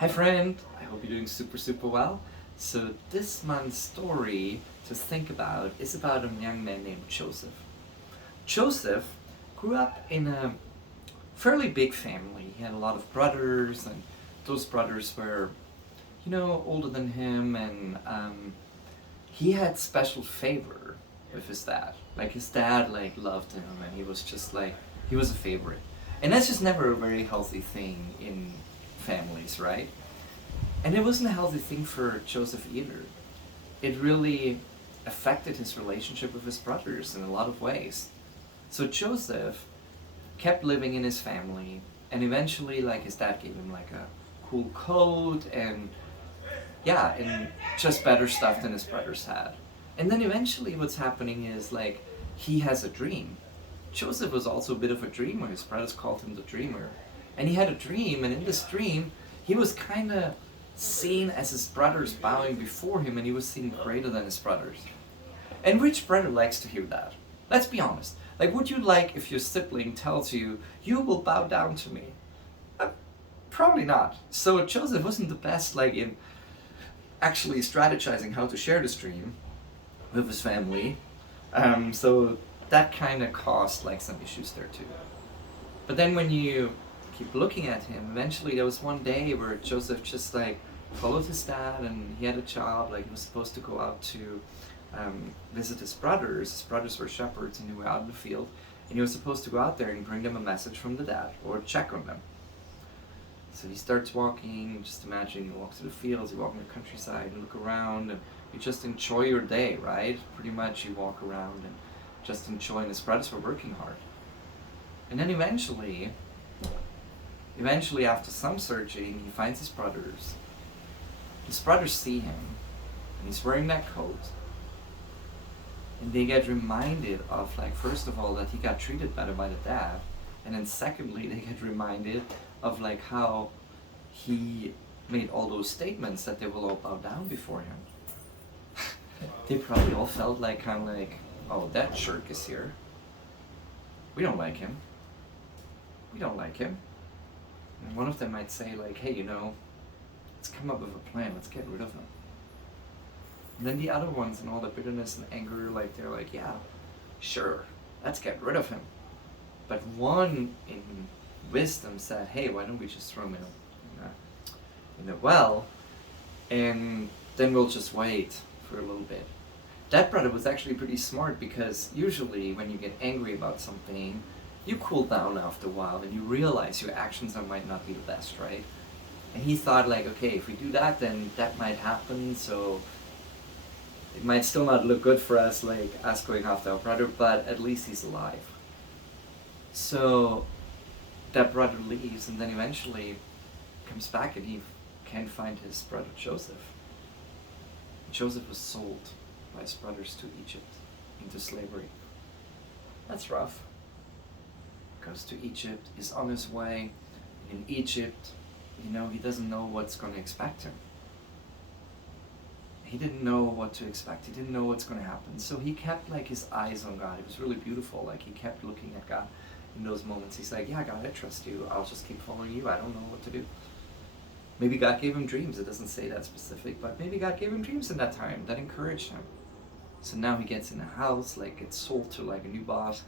Hi friend, I hope you're doing super well. So this month's story to think about is about a young man named Joseph. Joseph grew up in a fairly big family. He had a lot of brothers, and those brothers were, older than him, and he had special favor with his dad. Like his dad loved him, and he was just he was a favorite. And that's just never a very healthy thing in families, right? And it wasn't a healthy thing for Joseph either. It really affected his relationship with his brothers in a lot of ways. So Joseph kept living in his family, and eventually, his dad gave him a cool coat and yeah, and just better stuff than his brothers had. And then eventually, what's happening is he has a dream. Joseph was also a bit of a dreamer. His brothers called him the dreamer. And he had a dream, and in this dream, he was kind of seen as his brothers bowing before him, and he was seen greater than his brothers. And which brother likes to hear that? Let's be honest. Would you like if your sibling tells you, you will bow down to me? Probably not. So Joseph wasn't the best, in actually strategizing how to share this dream with his family. So that kind of caused, some issues there too. But then when you keep looking at him, eventually there was one day where Joseph just, followed his dad, and he had a job. He was supposed to go out to visit his brothers. His brothers were shepherds, and they were out in the field, and he was supposed to go out there and bring them a message from the dad or check on them. So he starts walking. Just imagine you walk through the fields, you walk in the countryside, and look around, and you just enjoy your day, right? Pretty much you walk around and just enjoy, and his brothers were working hard. And then eventually after some searching, he finds his brothers. His brothers see him, and he's wearing that coat. And they get reminded of, first of all, that he got treated better by the dad. And then secondly, they get reminded of, how he made all those statements that they will all bow down before him. They probably all felt oh, that jerk is here. We don't like him. We don't like him. And one of them might say, hey, let's come up with a plan. Let's get rid of him. And then the other ones, in all the bitterness and anger, they're yeah, sure, let's get rid of him. But one in wisdom said, hey, why don't we just throw him in a well, and then we'll just wait for a little bit. That brother was actually pretty smart, because usually when you get angry about something, you cool down after a while, and you realize your actions might not be the best, right? And he thought okay, if we do that, then that might happen, so it might still not look good for us, us going after our brother, but at least he's alive. So that brother leaves, and then eventually comes back, and he can't find his brother Joseph. Joseph was sold by his brothers to Egypt, into slavery. That's rough. Goes to Egypt, is on his way. In Egypt, he doesn't know what's going to expect him. He didn't know what to expect. He didn't know what's going to happen. So he kept his eyes on God. It was really beautiful. He kept looking at God in those moments. He's yeah, God, I trust you. I'll just keep following you. I don't know what to do. Maybe God gave him dreams. It doesn't say that specific, but maybe God gave him dreams in that time that encouraged him. So now he gets in a house, gets sold to a new boss.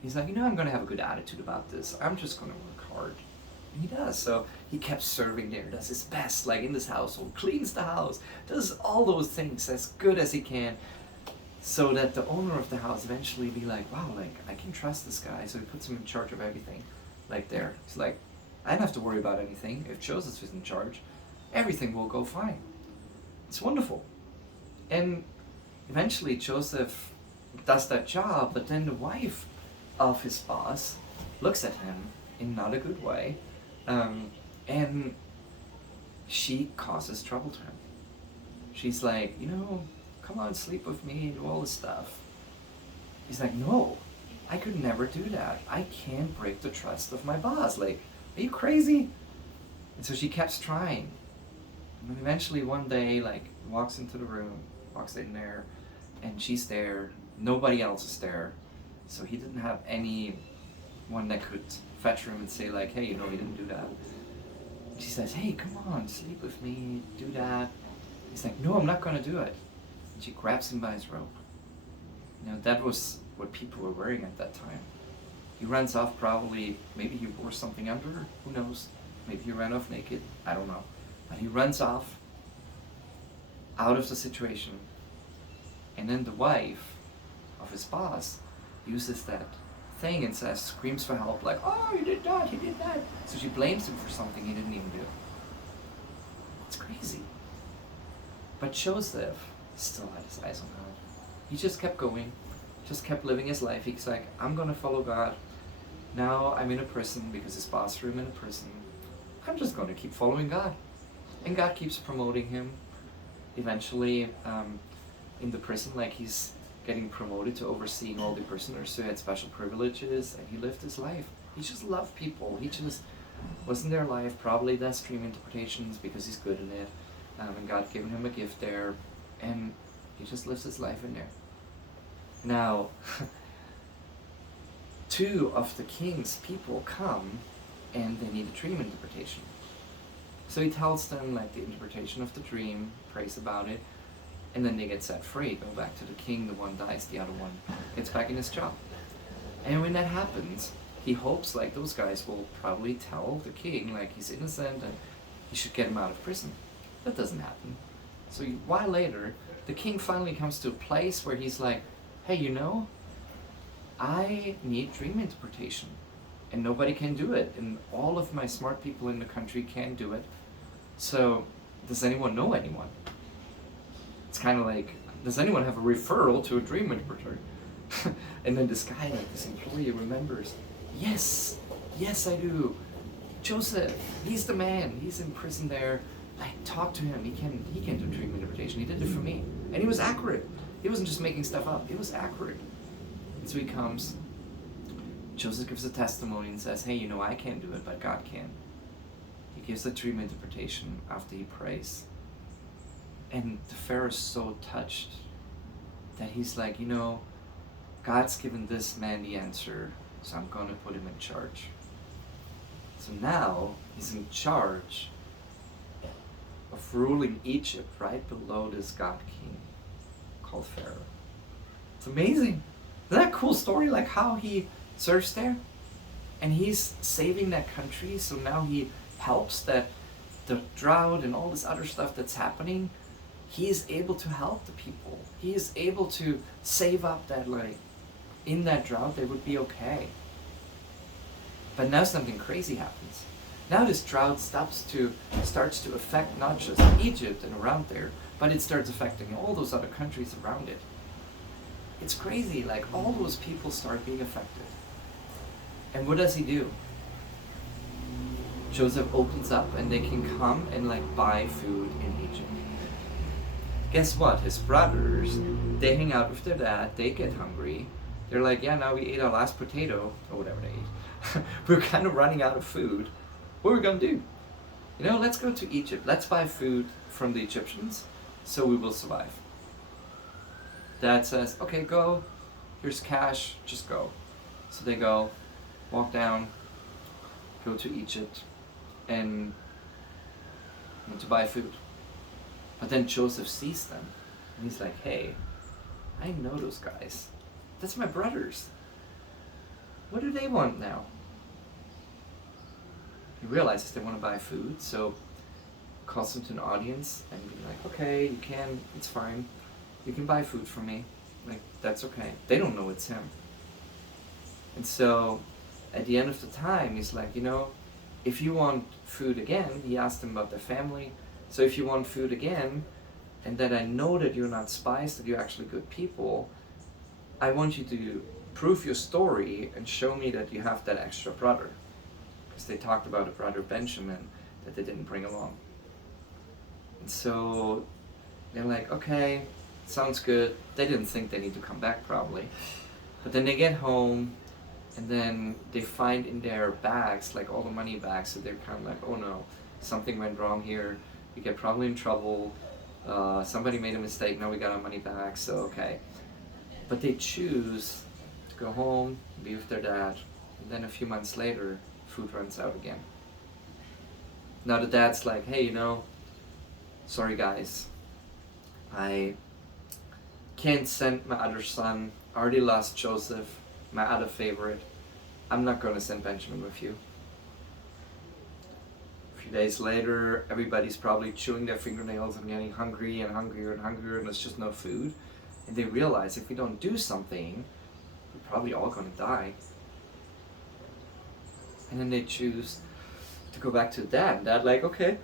He's I'm going to have a good attitude about this. I'm just going to work hard. And he does. So he kept serving there, does his best, in this household, cleans the house, does all those things as good as he can, so that the owner of the house eventually be wow, I can trust this guy. So he puts him in charge of everything, there. He's I don't have to worry about anything. If Joseph is in charge, everything will go fine. It's wonderful. And eventually Joseph does that job, but then the wife of his boss looks at him in not a good way, and she causes trouble to him. She's come on, sleep with me, do all this stuff. He's no, I could never do that. I can't break the trust of my boss. Are you crazy? And so she kept trying. And then eventually one day, walks into the room, walks in there, and she's there. Nobody else is there. So he didn't have anyone that could fetch him and say hey, he didn't do that. She says, hey, come on, sleep with me, do that. He's like, no, I'm not gonna do it. And she grabs him by his robe. That was what people were wearing at that time. He runs off, probably, maybe he wore something under, who knows? Maybe he ran off naked, I don't know. But he runs off, out of the situation. And then the wife of his boss uses that thing and screams for help, like, oh, he did that. So she blames him for something he didn't even do. It's crazy. But Joseph still had his eyes on God. He just kept going, just kept living his life. He's like, I'm gonna follow God. Now I'm in a prison because his boss threw him in a prison. I'm just gonna keep following God. And God keeps promoting him. Eventually, in the prison, like, he's getting promoted to overseeing all the prisoners, so he had special privileges, and he lived his life. He just loved people. He just was in their life. Probably does dream interpretations because he's good in it, and God given him a gift there, and he just lives his life in there. Now, two of the king's people come, and they need a dream interpretation. So he tells them, like, the interpretation of the dream, prays about it, and then they get set free, go back to the king. The one dies, the other one gets back in his job. And when that happens, he hopes, like, those guys will probably tell the king, like, he's innocent and he should get him out of prison. That doesn't happen. So a while later, the king finally comes to a place where he's like, hey, I need dream interpretation, and nobody can do it, and all of my smart people in the country can't do it. So does anyone know anyone? It's kind of like, does anyone have a referral to a dream interpreter? And then this guy, like, this employee, remembers, yes, I do. Joseph, he's the man. He's in prison there. I talked to him. He can do dream interpretation. He did it for me, and he was accurate. He wasn't just making stuff up. It was accurate. And so he comes. Joseph gives a testimony and says, hey, I can't do it, but God can. He gives the dream interpretation after he prays. And the Pharaoh is so touched that he's like, God's given this man the answer, so I'm going to put him in charge. So now he's in charge of ruling Egypt right below this God king called Pharaoh. It's amazing. Isn't that a cool story? Like how he serves there? And he's saving that country, so now he helps that the drought and all this other stuff that's happening, he is able to help the people. He is able to save up that, like, in that drought they would be okay. But now something crazy happens. Now this drought starts to affect not just Egypt and around there, but it starts affecting all those other countries around it. It's crazy, like all those people start being affected. And what does he do? Joseph opens up and they can come and, like, buy food in Egypt. Guess what? His brothers, they hang out with their dad, they get hungry. They're like, yeah, now we ate our last potato, or whatever they ate. We're kind of running out of food. What are we gonna do? Let's go to Egypt. Let's buy food from the Egyptians so we will survive. Dad says, okay, go. Here's cash, just go. So they go, walk down, go to Egypt, and to buy food. But then Joseph sees them, and he's like, hey, I know those guys. That's my brothers. What do they want now? He realizes they want to buy food, so calls them to an audience and be like, okay, you can, it's fine. You can buy food from me. Like, that's okay. They don't know it's him. And so at the end of the time, he's like, if you want food again, he asked them about their family. So if you want food again, and that I know that you're not spies, that you're actually good people, I want you to prove your story and show me that you have that extra brother. Because they talked about a brother Benjamin that they didn't bring along. And so they're like, okay, sounds good. They didn't think they need to come back probably. But then they get home, and then they find in their bags, like all the money bags, so they're kind of like, oh no, something went wrong here. We get probably in trouble. Somebody made a mistake, now we got our money back, so okay. But they choose to go home, be with their dad, and then a few months later, food runs out again. Now the dad's like, hey, sorry guys, I can't send my other son. I already lost Joseph, my other favorite. I'm not gonna send Benjamin with you. A few days later, everybody's probably chewing their fingernails and getting hungry and hungrier and hungrier, and there's just no food. And they realize if we don't do something, we're probably all gonna die. And then they choose to go back to dad. Dad, like, okay,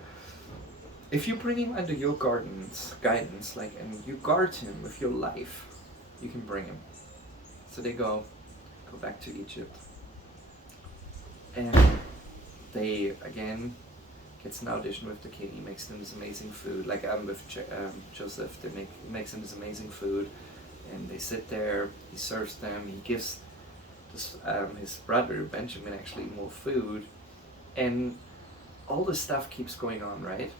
if you bring him under your guidance, like, and you guard him with your life, you can bring him. So they go back to Egypt, and they again gets an audition with the king. He makes them this amazing food, like with Joseph. Makes them this amazing food, and they sit there. He serves them. He gives his brother Benjamin actually more food, and all this stuff keeps going on, right?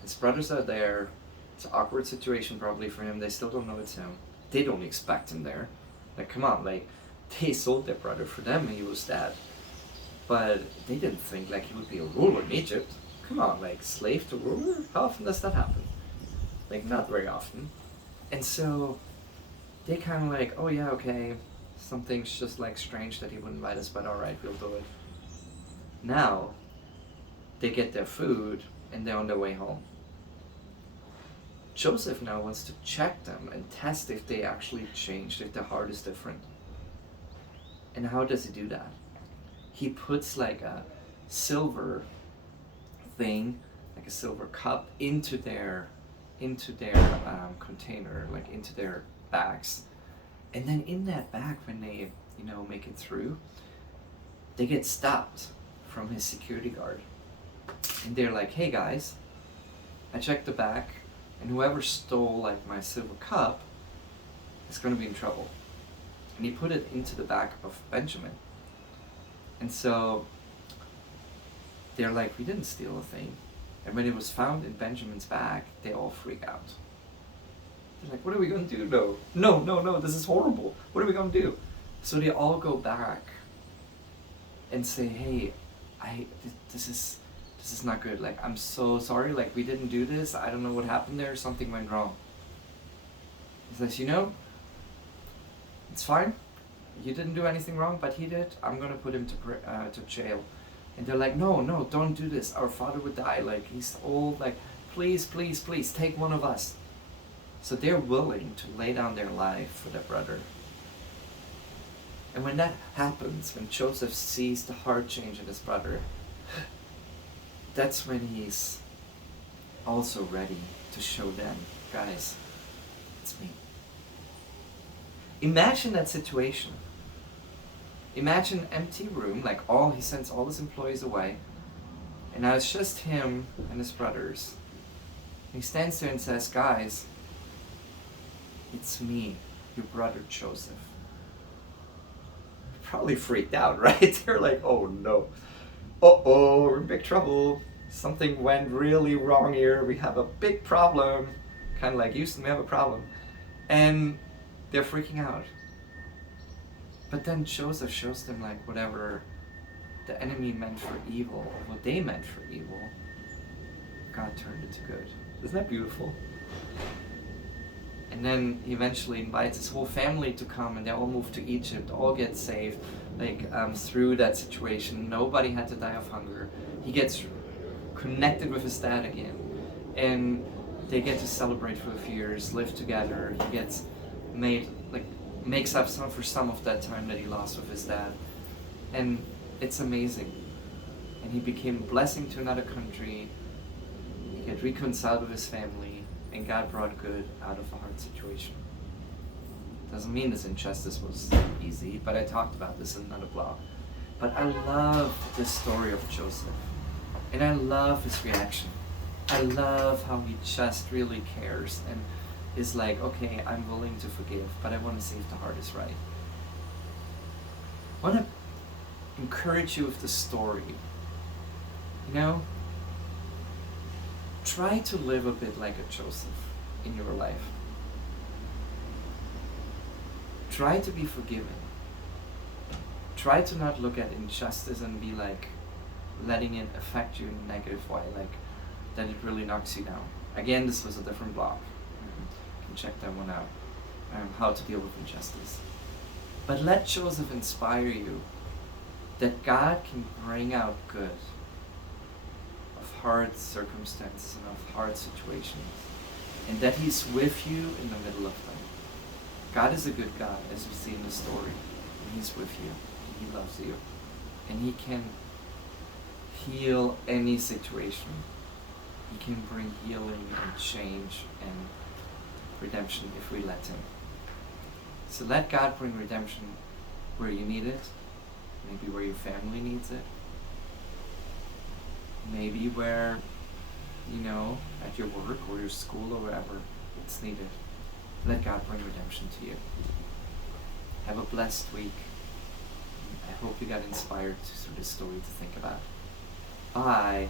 His brothers are there. It's an awkward situation probably for him. They still don't know it's him. They don't expect him there. Like, come on, like, they sold their brother for them and he was dead. But they didn't think like he would be a ruler in Egypt. Come on, like, slave to ruler? How often does that happen? Like, not very often. And so they kind of like, oh yeah, okay, something's just like strange that he would invite us, but alright, we'll do it. Now, they get their food and they're on their way home. Joseph now wants to check them and test if they actually changed, if their heart is different. And how does he do that? He puts like a silver thing, like a silver cup, into their container, like into their bags. And then in that bag, when they make it through, they get stopped from his security guard. And they're like, hey guys, I checked the bag, and whoever stole like my silver cup is going to be in trouble. And he put it into the bag of Benjamin. And so they're like, we didn't steal a thing. And when it was found in Benjamin's bag, they all freak out. They're like, what are we going to do? No, this is horrible. What are we going to do? So they all go back and say, hey, this is not good. Like, I'm so sorry. Like, we didn't do this. I don't know what happened there. Something went wrong. He says, it's fine. You didn't do anything wrong, but he did. I'm going to put him to jail. And they're like, no, don't do this. Our father would die. Like, he's old. Like, please, take one of us. So they're willing to lay down their life for their brother. And when that happens, when Joseph sees the heart change in his brother, that's when he's also ready to show them, guys, it's me. Imagine that situation. Imagine an empty room, like he sends all his employees away, and now it's just him and his brothers. And he stands there and says, guys, it's me, your brother Joseph. Probably freaked out, right? They're like, oh no. Uh-oh, we're in big trouble. Something went really wrong here. We have a big problem. Kind of like Houston, we have a problem. And they're freaking out. But then Joseph shows them like whatever the enemy meant for evil, or what they meant for evil, God turned it to good. Isn't that beautiful? And then he eventually invites his whole family to come, and they all move to Egypt, all get saved, through that situation. Nobody had to die of hunger. He gets connected with his dad again, and they get to celebrate for a few years, live together. He gets makes up for some of that time that he lost with his dad, and it's amazing. And he became a blessing to another country. He get reconciled with his family, and God brought good out of a hard situation. Doesn't mean this injustice was easy, but I talked about this in another blog. But I love this story of Joseph, and I love his reaction. I love how he just really cares and is like, okay, I'm willing to forgive, but I want to see if the heart is right. I want to encourage you with the story. Try to live a bit like a Joseph in your life. Try to be forgiving. Try to not look at injustice and be like, letting it affect you in a negative way, like that it really knocks you down. Again, this was a different blog. You can check that one out. How to deal with injustice. But let Joseph inspire you that God can bring out good of hard circumstances and of hard situations, and that He's with you in the middle of them. God is a good God, as we see in the story. And He's with you. And He loves you. And He can heal any situation. He can bring healing and change and redemption if we let Him. So let God bring redemption where you need it. Maybe where your family needs it. Maybe where, at your work or your school or wherever it's needed. Let God bring redemption to you. Have a blessed week. I hope you got inspired through this story to think about. Bye.